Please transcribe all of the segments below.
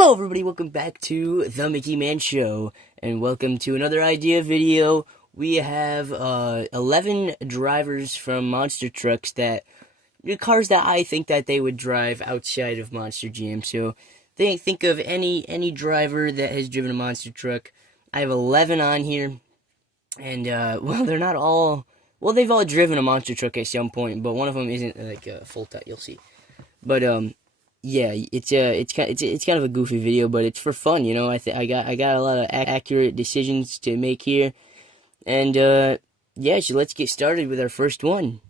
Hello everybody, welcome back to the Mickey Man Show, and welcome to another idea video. We have 11 drivers from monster trucks the cars that I think that they would drive outside of Monster Jam. So think of any driver that has driven a monster truck. I have 11 on here, and well, they're not all, well, they've all driven a monster truck at some point, but one of them isn't like full time, you'll see. But yeah, it's kind of a goofy video, but it's for fun, you know. I got a lot of accurate decisions to make here, and yeah, so let's get started with our first one.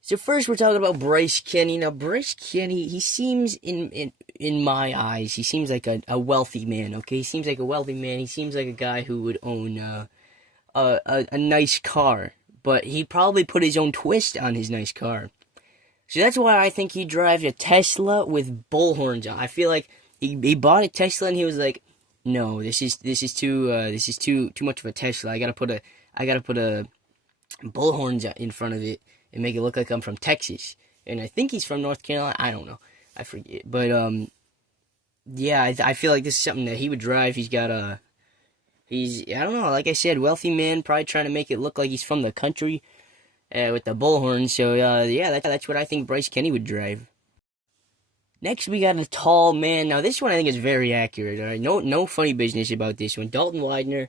So first, we're talking about Bryce Kenny. Now, Bryce Kenny, he seems in my eyes, he seems like a wealthy man. Okay, he seems like a wealthy man. He seems like a guy who would own a nice car, but he'd probably put his own twist on his nice car. So that's why I think he drives a Tesla with bullhorns on. I feel like he bought a Tesla and he was like, no, this is too much of a Tesla. I gotta put a bullhorns in front of it and make it look like I'm from Texas. And I think he's from North Carolina. I don't know. I forget. But yeah, I feel like this is something that he would drive. He's I don't know, like I said, wealthy man, probably trying to make it look like he's from the country. With the bullhorn, so yeah, that's what I think Bryce Kenny would drive. Next, we got a tall man. Now, this one I think is very accurate. All right, no funny business about this one. Dalton Widner,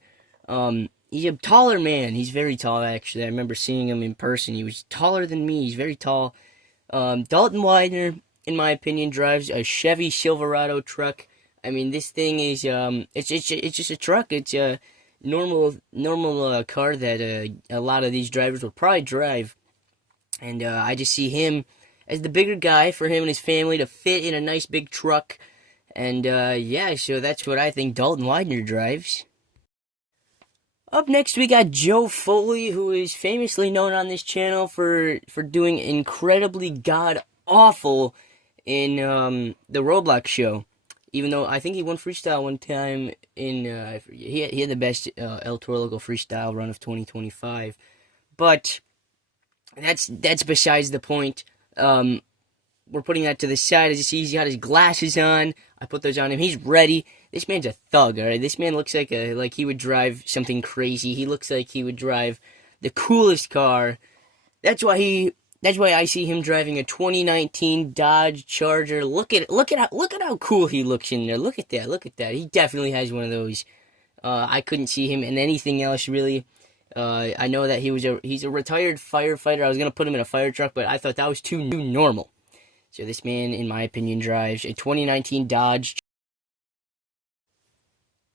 he's a taller man. He's very tall, actually. I remember seeing him in person. He was taller than me. He's very tall. Dalton Widner, in my opinion, drives a Chevy Silverado truck. I mean, this thing is it's just a truck. It's a normal car that a lot of these drivers will probably drive, and I just see him as the bigger guy for him and his family to fit in a nice big truck, and yeah, so that's what I think Dalton Widner drives. Up next, we got Joe Foley, who is famously known on this channel for doing incredibly god-awful in the Roblox show. Even though I think he won freestyle one time in, he had the best El Toro Loco freestyle run of 2025, but that's besides the point. We're putting that to the side. As you see, he's got his glasses on. I put those on him. He's ready. This man's a thug, all right. This man looks like he would drive something crazy. He looks like he would drive the coolest car. That's why I see him driving a 2019 Dodge Charger. Look at how cool he looks in there. Look at that. He definitely has one of those. I couldn't see him in anything else really. I know that he's a retired firefighter. I was gonna put him in a fire truck, but I thought that was too normal. So this man, in my opinion, drives a 2019 Dodge.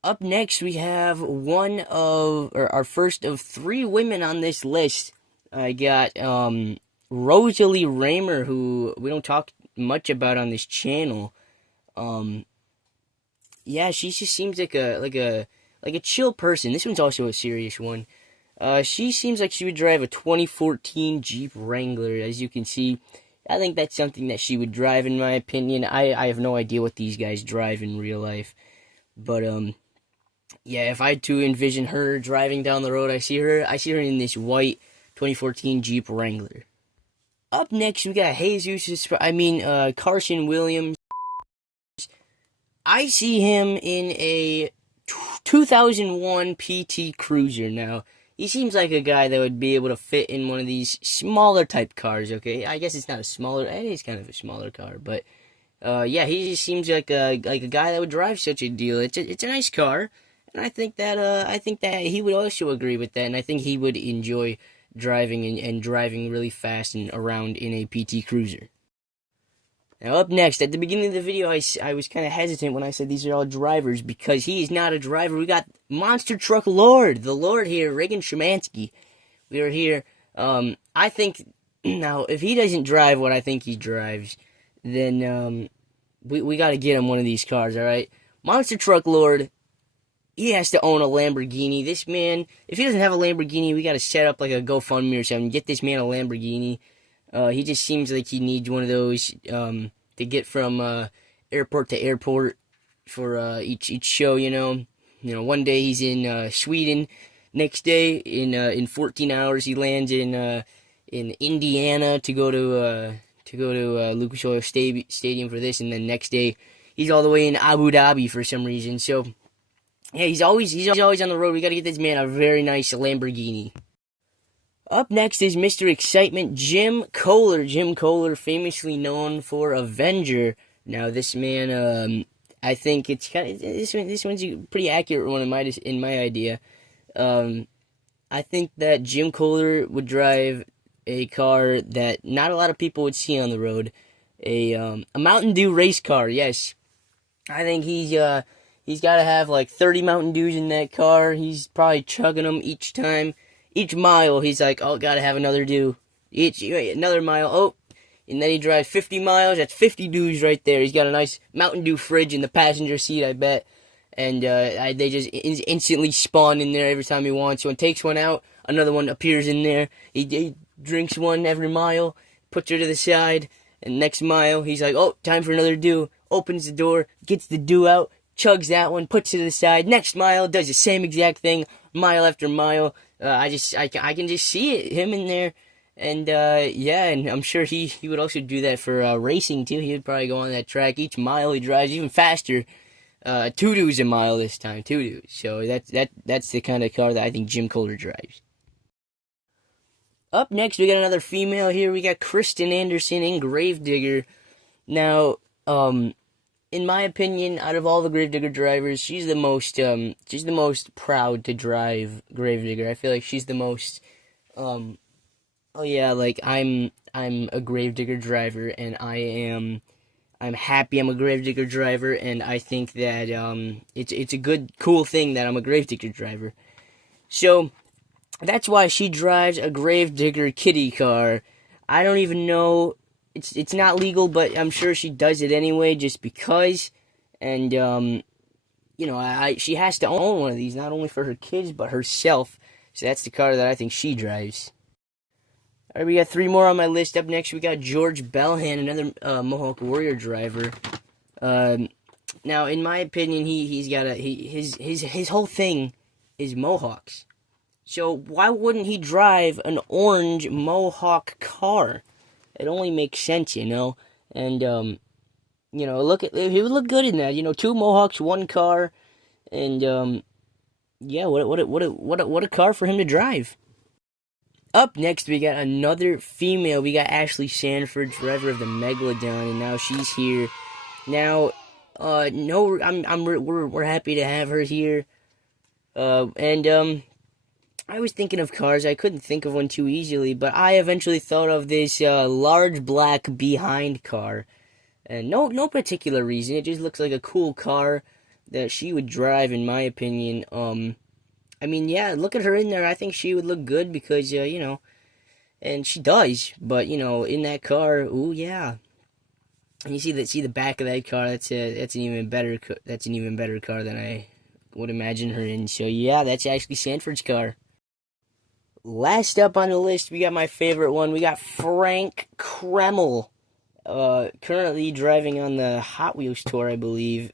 Up next, we have our first of 3 women on this list. I got Rosilie Ramer, who we don't talk much about on this channel. Yeah, she just seems like a chill person. This one's also a serious one. She seems like she would drive a 2014 Jeep Wrangler, as you can see. I think that's something that she would drive, in my opinion. I have no idea what these guys drive in real life, but yeah, if I had to envision her driving down the road, I see her in this white 2014 Jeep Wrangler. Up next, we got Carson Williams. I see him in a 2001 PT Cruiser. Now, he seems like a guy that would be able to fit in one of these smaller type cars, okay? I guess it's not a smaller, it is kind of a smaller car, but yeah, he just seems like a guy that would drive such a deal. It's a nice car, and I think that he would also agree with that, and I think he would enjoy driving and driving really fast and around in a PT Cruiser. Now up next, at the beginning of the video, I was kind of hesitant when I said these are all drivers, because he is not a driver. We got Monster Truck Lord, the Lord here, Reagan Szymanski. We are here. I think, now, if he doesn't drive what I think he drives, then we got to get him one of these cars, alright? Monster Truck Lord, he has to own a Lamborghini. This man, if he doesn't have a Lamborghini, we got to set up like a GoFundMe or something. Get this man a Lamborghini. He just seems like he needs one of those to get from airport to airport for each show. You know, one day he's in Sweden. Next day, in 14 hours, he lands in Indiana to go to Lucas Oil Stadium for this, and then next day he's all the way in Abu Dhabi for some reason. So yeah, he's always on the road. We got to get this man a very nice Lamborghini. Up next is Mr. Excitement, Jim Koehler. Jim Koehler, famously known for Avenger. Now, this man, I think it's kind of this one's a pretty accurate one in my idea. I think that Jim Koehler would drive a car that not a lot of people would see on the road, a Mountain Dew race car. Yes, I think he's got to have like 30 Mountain Dews in that car. He's probably chugging them each time. Each mile, he's like, oh, gotta have another dew. Another mile, oh. And then he drives 50 miles, that's 50 dews right there. He's got a nice Mountain Dew fridge in the passenger seat, I bet. And they just instantly spawn in there every time he wants. So when he takes one out, another one appears in there. He drinks one every mile, puts her to the side. And next mile, he's like, oh, time for another dew. Opens the door, gets the dew out, chugs that one, puts it to the side. Next mile, does the same exact thing, mile after mile. I can just see it, him in there, and yeah, and I'm sure he would also do that for racing too. He would probably go on that track each mile he drives even faster. 2 dews a mile this time, 2 dews. So that's the kind of car that I think Jim Koehler drives. Up next, we got another female here. We got Krysten Anderson in Gravedigger. Now, in my opinion, out of all the Gravedigger drivers, she's the most proud to drive Gravedigger. I feel like she's the most, oh yeah, like I'm a Gravedigger driver, and I'm happy I'm a Gravedigger driver, and I think that it's a good, cool thing that I'm a Gravedigger driver. So that's why she drives a Gravedigger kitty car. I don't even know. It's not legal, but I'm sure she does it anyway, just because. And you know, she has to own one of these, not only for her kids but herself. So that's the car that I think she drives. All right, we got 3 more on my list. Up next, we got George Belhan, another Mohawk Warrior driver. Now, in my opinion, his whole thing is Mohawks. So why wouldn't he drive an orange Mohawk car? It only makes sense, you know. And you know, he would look good in that. You know, 2 Mohawks, 1 car, and yeah, what a car for him to drive. Up next, we got another female. We got Ashley Sanford, driver of the Megalodon, and now she's here. Now, we're happy to have her here. I was thinking of cars. I couldn't think of one too easily, but I eventually thought of this large black behind car. And no particular reason. It just looks like a cool car that she would drive, in my opinion. I mean, yeah, look at her in there. I think she would look good because, you know, and she does. But, you know, in that car, ooh, yeah. And you see the back of that car. That's an even better car than I would imagine her in. So yeah, that's Ashley Sanford's car. Last up on the list, we got my favorite one. We got Frank Krmel, currently driving on the Hot Wheels tour, I believe.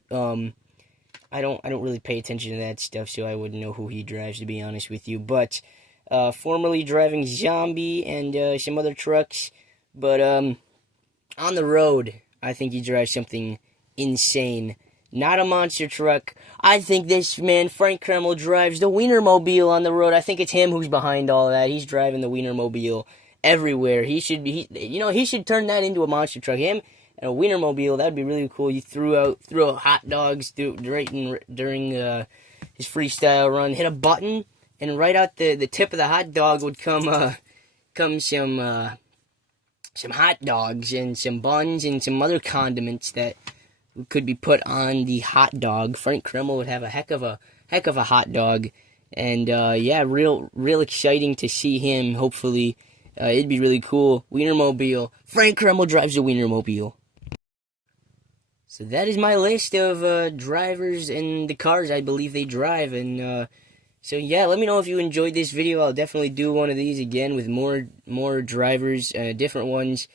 I don't really pay attention to that stuff, so I wouldn't know who he drives, to be honest with you. But formerly driving Zombie and some other trucks, but on the road, I think he drives something insane. Not a monster truck. I think this man, Frank Krmel, drives the Wienermobile on the road. I think it's him who's behind all that. He's driving the Wienermobile everywhere. He should turn that into a monster truck. Him and a Wienermobile, that'd be really cool. You threw out hot dogs during his freestyle run. Hit a button, and right out the tip of the hot dog would come some hot dogs and some buns and some other condiments that could be put on the hot dog. Frank Krmel would have a heck of a hot dog, and yeah, real exciting to see him. Hopefully, it'd be really cool. Wienermobile. Frank Krmel drives a Wienermobile. So that is my list of drivers and the cars I believe they drive, and so yeah, let me know if you enjoyed this video. I'll definitely do one of these again with more drivers, different ones.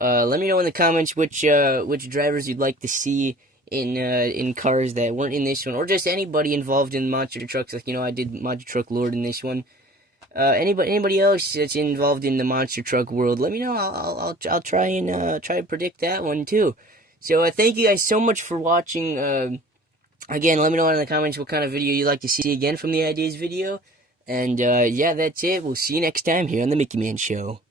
Let me know in the comments which drivers you'd like to see in cars that weren't in this one, or just anybody involved in monster trucks. Like, you know, I did Monster Truck Lord in this one. Anybody else that's involved in the monster truck world, let me know. I'll try and predict that one too. So thank you guys so much for watching. Again, let me know in the comments what kind of video you'd like to see again from the Ideas video. And yeah, that's it. We'll see you next time here on the Mickey Man Show.